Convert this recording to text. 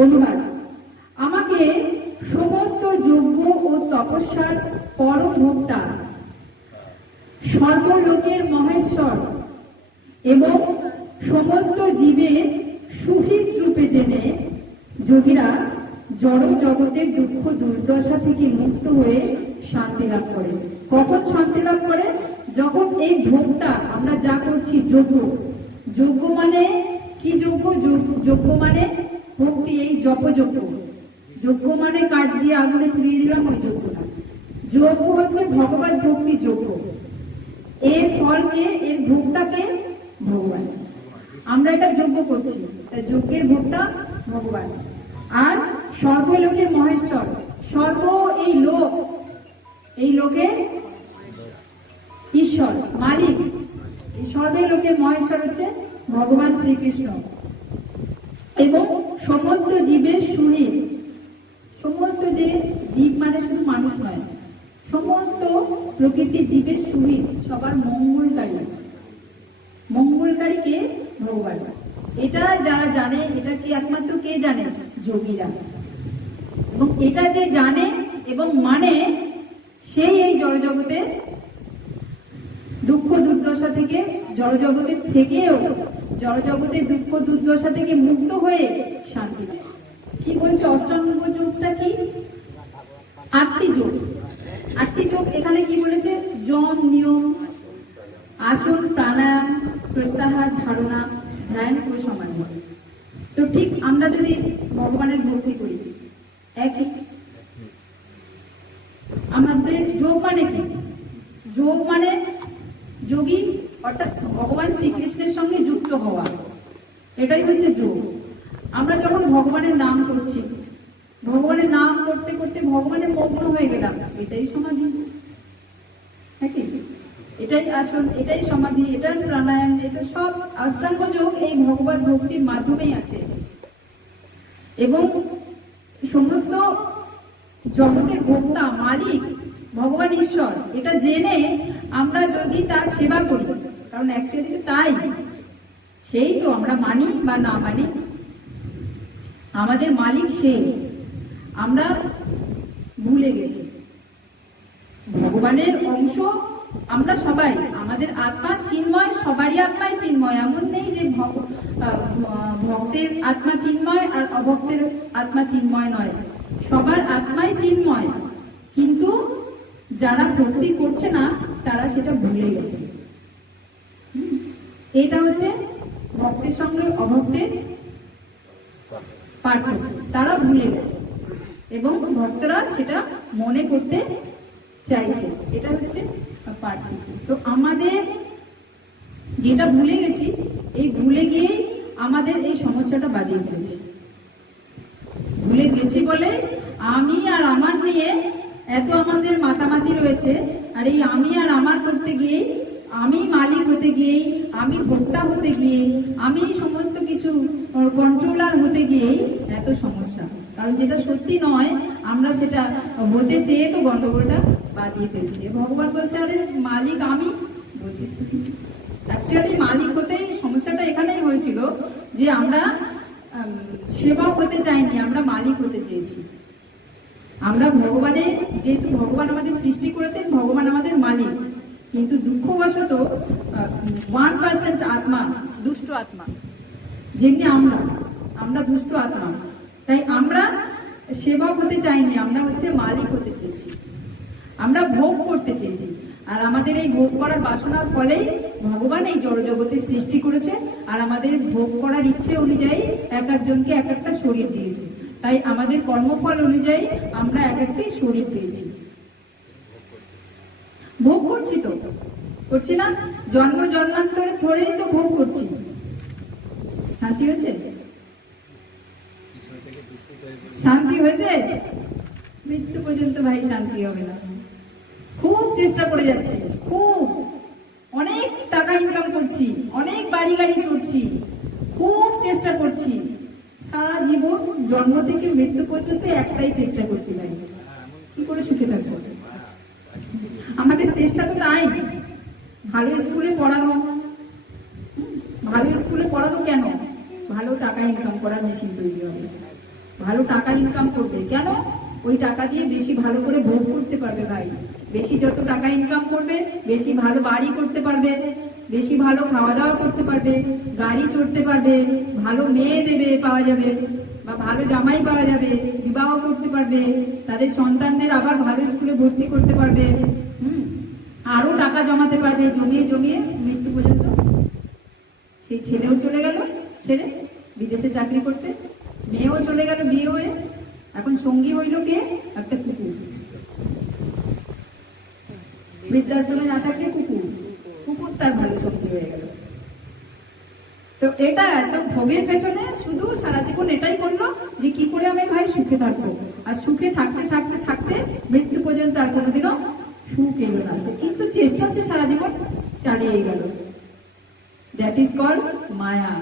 অনুবাদ। আমাকে সমস্ত যজ্ঞ ও তপস্যার পরম ভোক্তা সর্বলোকের মহেশ্বর এবং সমস্ত জীবের সুহিত রূপে জেনে যোগীরা জড় জগতের দুঃখ দুর্দশা থেকে মুক্ত হয়ে শান্তি লাভ করে। কখন শান্তি লাভ করে? যখন এই ভোক্তা আমরা যা করছি যোগ্য। যোগ্য মানে কি যোগ্য? যোগ- যোগ্য মানে ভক্তি এই জপযোগ্য যোগ্য মানে কাঠ দিয়ে আগুনে পুড়িয়ে দিলাম, ওই যোগ্য না। যোগ্য হচ্ছে ভগবান ভক্তি যোগ্য। এর ফলকে এর ভোক্তাকে ভগবান। আমরা এটা যোগ্য করছি। যজ্ঞের ভোক্তা ভগবান। আর সর্বলোকের মহেশ্বর, সর্ব এই লোক, এই লোকের ঈশ্বর, মালিক। সর্বে লোকের মহেশ্বর হচ্ছে ভগবান শ্রীকৃষ্ণ। এবং সমস্ত জীবের শরীর সমস্ত যে জীব মানে শুধু মানুষ নয়, সমস্ত প্রকৃতির জীবের সুহিত সবার মঙ্গলকারী। মঙ্গলকারীকে ভগবান। এটা যারা জানে, এটা কি একমাত্র কে জানে? যোগীরা। এবং এটা যে জানে এবং মানে সেই এই জড়জগতে দুঃখ দুর্দশা থেকে, জড়জগতের থেকেও জড়জগতের দুঃখ দুর্দশা থেকে মুক্ত হয়ে শান্তি কি বলছে অষ্টাঙ্গ যোগটা কি? আটটি যোগ। আটটি যোগ এখানে কি বলেছে? জম, নিয়ম, আসন, প্রাণায়াম, প্রত্যাহার, ধারণা, ধ্যান ও সমাধি তো ঠিক আমরা যদি ভগবানের ভক্তি করি একই। আমাদের যোগ মানে কি? যোগ মানে যোগী, অর্থাৎ ভগবান শ্রীকৃষ্ণের সঙ্গে যুক্ত হওয়া। এটাই হচ্ছে যোগ। আমরা যখন ভগবানের নাম করছি, ভগবানের নাম করতে করতে ভগবানের মগ্ন হয়ে গেলাম, এটাই সমাধি। নাকি এটাই আসন এটাই সমাধি, এটাই প্রাণায়াম এটা সব অষ্টাঙ্গ যোগ এই ভগবত ভক্তির মাধ্যমেই আছে। এবং জগতের ভোক্তা, মালিক, ভগবান ঈশ্বর। এটা জেনে আমরা যদি তার সেবা করি, কারণ অ্যাকচুয়ালি তাই। সেই তো আমরা মানি বা না মানি। আমাদের মালিক সেই আমরা ভুলে গেছি। ভগবানের অংশ আমরা সবাই। আমাদের আত্মা চিন্ময়, সবারই আত্মাই চিন্ময়। এমন নেই যে ভক্তের আত্মা চিন্ময় আর অভক্তের আত্মা চিন্ময় নয়। সবার আত্মাই চিন্ময়। কিন্তু যারা ভক্তি করছে না, তারা সেটা ভুলে গেছে। এটা হচ্ছে ভক্তের সঙ্গে অভক্তের পার্থক্য। তারা ভুলে গেছে। এবং ভক্তরা সেটা মনে করতে চাইছে। এটা হচ্ছে পার্থক্য। তো আমাদের যেটা ভুলে গেছি, এই ভুলে গিয়ে আমাদের এই সমস্যাটা বাদিয়ে ফেলেছি গেছি বলে আমি আর আমার নিয়ে এত আমাদের মাতামাতি রয়েছে। আর এই আমি আর আমার করতে গিয়ে আমি মালিক হতে গিয়ে আমি ভোক্তা হতে গিয়ে আমি সমস্ত কিছু কন্ট্রোলার হতে গিয়ে এত সমস্যা। কারণ যেটা সত্যি নয়, আমরা সেটা হতে চেয়ে তো গন্ডগোলটা বাদিয়ে ফেলছি। ভগবান বলছে, আরে মালিক আমি বলছিস অ্যাকচুয়ালি মালিক হতেই সমস্যাটা এখানেই হয়েছিল যে আমরা সেবা হতে চাইনি, আমরা মালিক হতে চেয়েছি। আমরা ভগবানের যেহেতু ভগবান আমাদের সৃষ্টি করেছেন, ভগবান আমাদের মালিক। কিন্তু দুঃখবশত ওয়ান পার্সেন্ট আত্মা, দুষ্ট আত্মা, যেমনি আমরা আমরা দুষ্ট আত্মা। তাই আমরা সেবা হতে চাইনি, আমরা হচ্ছে মালিক হতে চেয়েছি। আমরা ভোগ করতে চেয়েছি। আর আমাদের এই ভোগ করার বাসনার ফলেই ভগবান এই জড়জগতের সৃষ্টি করেছে আর আমাদের ভোগ করার ইচ্ছে অনুযায়ী এক একজনকে এক একটা শরীর দিয়েছে। তাই আমাদের কর্মফল অনুযায়ী আমরা এক একটাই শরীর পেয়েছি। ভোগ করছি তো? করছি না? জন্ম জন্মান্তরে ধরেই তো ভোগ করছি। শান্তি হয়েছে? শান্তি হয়েছে? মৃত্যু পর্যন্ত ভাই শান্তি হবে না। খুব চেষ্টা করে যাচ্ছি। খুব। অনেক করছি, অনেক বাড়ি গাড়ি চড়ছি, খুব চেষ্টা করছি। সারা জীবন জন্ম থেকে মৃত্যু পর্যন্ত একটাই চেষ্টা করছি ভাই। কি করে সুখে থাকব? আমাদের চেষ্টা তো তাই। ভালো স্কুলে পড়ানো। ভালো স্কুলে পড়ানো কেন? ভালো টাকা ইনকাম করার মেশিন তৈরি হবে। ভালো টাকা ইনকাম করবে। কেন? ওই টাকা দিয়ে বেশি ভালো করে ভোগ করতে পারবে ভাই। বেশি যত টাকা ইনকাম করবে, বেশি ভালো বাড়ি করতে পারবে। বেশি ভালো খাওয়া দাওয়া করতে পারবে, গাড়ি চড়তে পারবে, ভালো মেয়ে দেবে পাওয়া যাবে, বা ভালো জামাই পাওয়া যাবে, বিবাহ করতে পারবে, তাদের সন্তানদের আবার ভালো স্কুলে ভর্তি করতে পারবে, হুম? আরও টাকা জমাতে পারবে জমিয়ে জমিয়ে মৃত্যু পর্যন্ত। সেই ছেলেও চলে গেল ছেড়ে, বিদেশে চাকরি করতে। মেয়েও চলে গেল বিয়ে হয়ে। এখন সঙ্গী হইল কে? একটা কুকুর। বৃদ্ধাশ্রমে না থাকলে কুকুর। তার ভালো শক্তি হয়ে গেল। তো এটা একদম ভোগের পেছনে শুধু সারা জীবন এটাই করল যে কি করে আমি ভাই সুখে থাকব। আর সুখে থাকতে থাকতে থাকতে মৃত্যু পর্যন্ত আর কোনোদিনও সুখ এলো না। কিন্তু চেষ্টা সে সারা জীবন চালিয়ে গেল। That is call Maya.